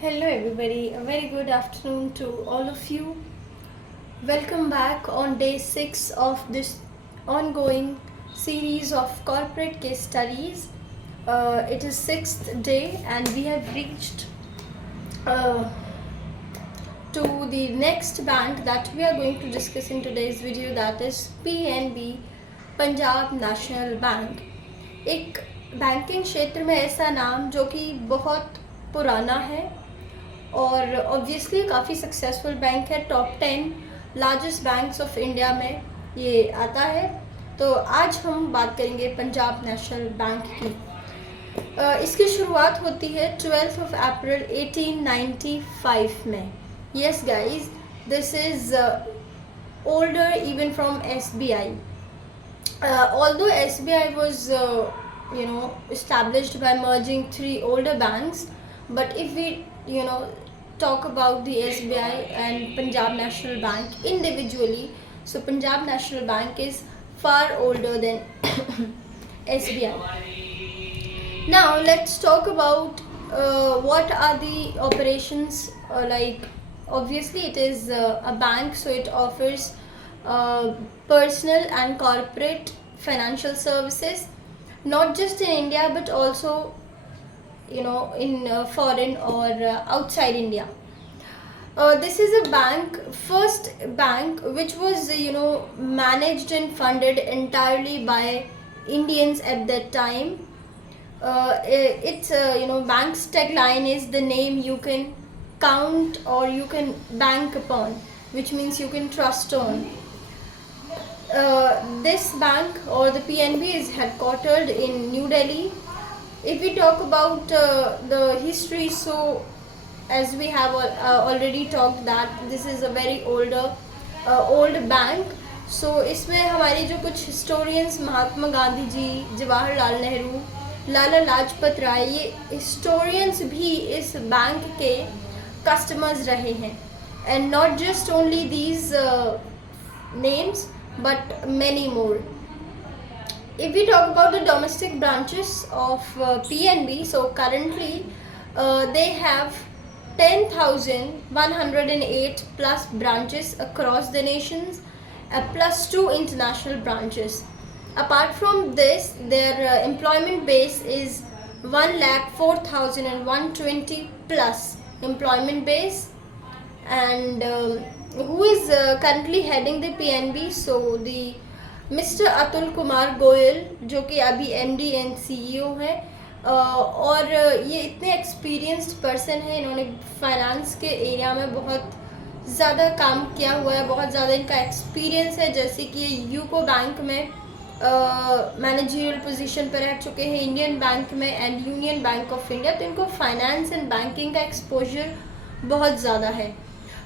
Hello, everybody. A very good afternoon to all of you. Welcome back on day 6 of this ongoing series of corporate case studies. It is 6th day, and we have reached uh, to the next bank that we are going to discuss in today's video, that is PNB, Punjab national bank. एक banking क्षेत्र में ऐसा नाम जो कि बहुत पुराना है और ऑब्वियसली काफ़ी सक्सेसफुल बैंक है. Top 10 largest banks of India में ये आता है. तो आज हम बात करेंगे पंजाब नेशनल बैंक की. इसकी शुरुआत होती है 12 अप्रैल 1895 में. Yes guys, this is older even from SBI. Although SBI was established by merging 3 older banks, but if we talk about the SBI and Punjab National Bank individually, so Punjab National Bank is far older than SBI. Now let's talk about what are the operations like. Obviously it is a bank, so it offers personal and corporate financial services, not just in India but also in foreign or outside India. This is a first bank which was managed and funded entirely by Indians at that time. Its bank's tagline is the name you can count or you can bank upon, which means you can trust on. This bank or the PNB is headquartered in New Delhi. If we talk about the history, so as we have already talked that this is a very old bank. So इसमें हमारे जो कुछ historians, Mahatma Gandhi ji, Jawaharlal Nehru, Lala Lajpat Rai, ये historians भी इस bank के customers रहे हैं. And not just only these names but many more. If we talk about the domestic branches of PNB, so currently they have 10,108 plus branches across the nations, plus 2 international branches. Apart from this, their employment base is 1,04,120 plus employment base. And who is currently heading the PNB? So the Mr. Atul Kumar Goyal, जो कि अभी MD and CEO हैं. और ये इतने experienced person हैं, इन्होंने finance के एरिया में बहुत ज़्यादा काम किया हुआ है, बहुत ज़्यादा इनका एक्सपीरियंस है. जैसे कि ये यूको बैंक में मैनेजरियल पोजीशन पर रह चुके हैं, इंडियन बैंक में and union bank of India. तो इनको फाइनेंस एंड बैंकिंग का एक्सपोजर बहुत ज़्यादा है.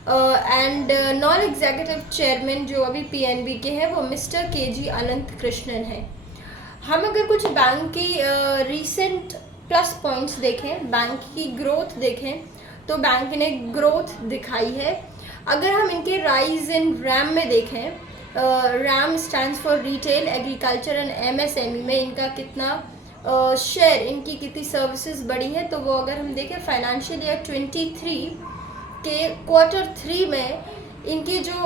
एंड नॉन एग्जीक्यूटिव चेयरमैन जो अभी PNB के हैं वो मिस्टर KG अनंत कृष्णन है. हम अगर कुछ बैंक की रीसेंट प्लस पॉइंट्स देखें, बैंक की ग्रोथ देखें, तो बैंक ने ग्रोथ दिखाई है. अगर हम इनके राइज इन रैम में देखें, RAM stands for retail, agriculture and MSME में इनका कितना शेयर, इनकी कितनी सर्विसेज बढ़ी है, तो वो अगर हम देखें फाइनेंशियल ईयर 23 के Q3 में इनकी जो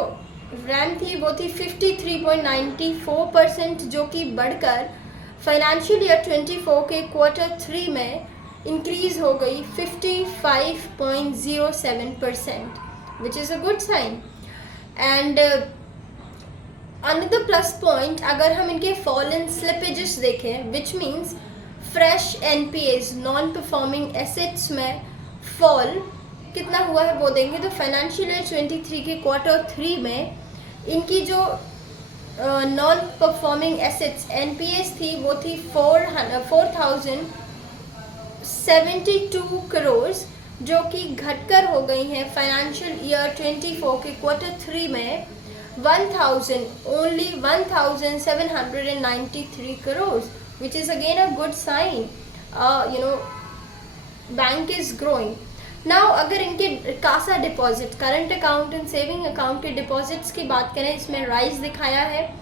रैम थी वो थी 53.94%, जो कि बढ़कर फाइनेंशियल ईयर 24 के Q3 में इंक्रीज हो गई 55.07%, which is a good sign. And another plus point, अगर हम इनके फॉल इन स्लिपेजेस देखें, which means fresh NPAs, non performing assets में फॉल कितना हुआ है वो देंगे, तो फाइनेंशियल ईयर 23 के Q3 में इनकी जो नॉन परफॉर्मिंग एसेट्स NPAs थी वो थी 4,072 करोड़, जो कि घटकर हो गई हैं फाइनेंशियल ईयर 24 के Q3 में 1,793 crore, which is again a good sign. Bank is growing. Now अगर इनके Kasa deposit, current account and saving account के डिपॉजिट्स की बात करें, इसमें राइज दिखाया है.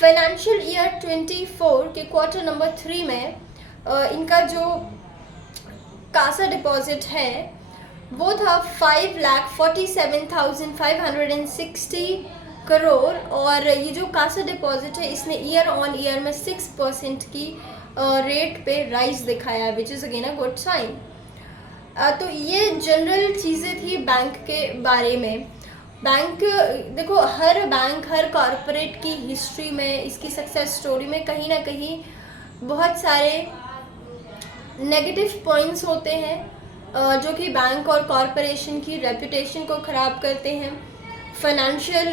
फाइनेंशियल ईयर 24 के Q3 में इनका जो कासा डिपॉजिट है वो था 5,47,560 करोड़। और ये जो कासा डिपॉजिट है इसने ईयर ऑन ईयर में 6% की रेट पे राइज दिखाया, which is again a good sign. तो ये जनरल चीज़ें थी बैंक के बारे में। बैंक, देखो हर बैंक, हर कॉरपोरेट की हिस्ट्री में, इसकी सक्सेस स्टोरी में कहीं ना कहीं बहुत सारे नेगेटिव पॉइंट्स होते हैं जो कि बैंक और कॉरपोरेशन की रेपुटेशन को ख़राब करते हैं, फाइनेंशियल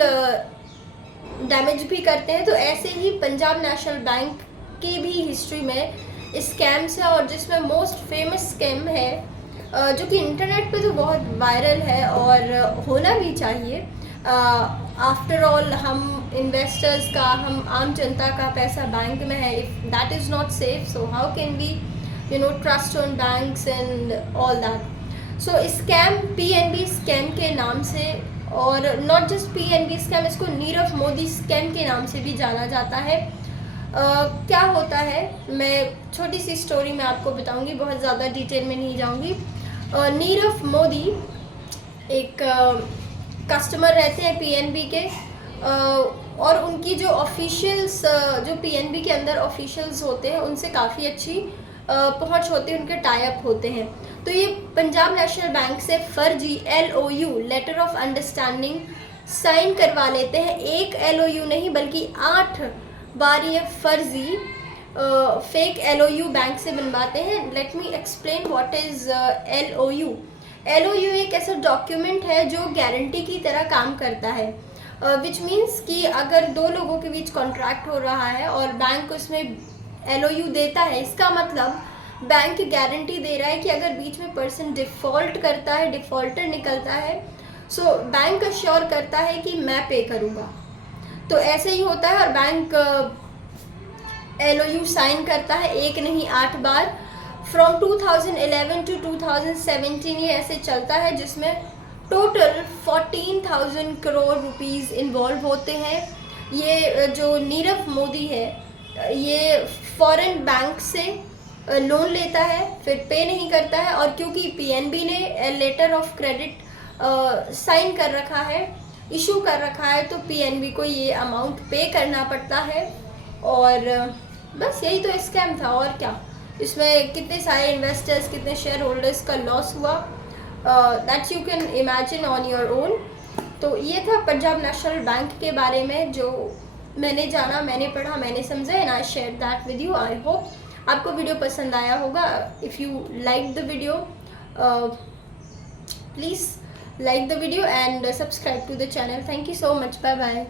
डैमेज भी करते हैं। तो ऐसे ही पंजाब नेशनल बैंक की भी हिस्ट्री में स्कैम्स है, और जिसमें मोस्ट फेमस स्कैम है जो कि इंटरनेट पे तो बहुत वायरल है और होना भी चाहिए। आफ्टर ऑल हम इन्वेस्टर्स का, हम आम जनता का पैसा बैंक में है। If that is not safe, so how can we trust on banks and all that. So scam, PNB scam के नाम से, और नॉट जस्ट पीएनबी स्कैम, इसको नीरव मोदी स्कैम के नाम से भी जाना जाता है। क्या होता है, मैं छोटी सी स्टोरी में आपको बताऊंगी, बहुत ज़्यादा डिटेल में नहीं जाऊंगी। नीरव मोदी एक कस्टमर रहते हैं पीएनबी के, और उनकी जो ऑफिशियल्स, जो पीएनबी के अंदर ऑफिशियल्स होते हैं, उनसे काफ़ी अच्छी पहुंच होती है, उनके टाई अप होते हैं। तो ये पंजाब नेशनल बैंक से फर्जी LOU, letter of understanding, sign करवा लेते हैं। एक LOU नहीं बल्कि 8 बार ये फर्जी फेक LOU बैंक से बनवाते हैं। Let me explain what is LOU। LOU एक ऐसा डॉक्यूमेंट है जो गारंटी की तरह काम करता है, विच मीन्स कि अगर दो लोगों के बीच कॉन्ट्रैक्ट हो रहा है और बैंक उसमें LOU देता है, इसका मतलब बैंक गारंटी दे रहा है कि अगर बीच में पर्सन डिफ़ॉल्ट करता है, डिफ़ॉल्टर निकलता है, सो बैंक अश्योर करता है कि मैं पे करूँगा। तो ऐसे ही होता है, और बैंक LOU साइन करता है, एक नहीं 8 बार। फ्रॉम 2011 टू 2017 ये ऐसे चलता है, जिसमें टोटल 14,000 करोड़ रुपीज़ इन्वॉल्व होते हैं। ये जो नीरव मोदी है, ये फॉरेन बैंक से लोन लेता है, फिर पे नहीं करता है, और क्योंकि पीएनबी ने लेटर ऑफ क्रेडिट साइन कर रखा है, इशू कर रखा है, तो पीएनबी को ये अमाउंट पे करना पड़ता है। और बस यही तो स्कैम था, और क्या। इसमें कितने सारे इन्वेस्टर्स, कितने शेयर होल्डर्स का लॉस हुआ, that's you can imagine on your own. तो ये था पंजाब नेशनल बैंक के बारे में जो मैंने जाना, मैंने पढ़ा, मैंने समझा, and I share that with you. I hope आपको वीडियो पसंद आया होगा। If you like the video, please like the video and subscribe to the channel. Thank you so much. Bye bye.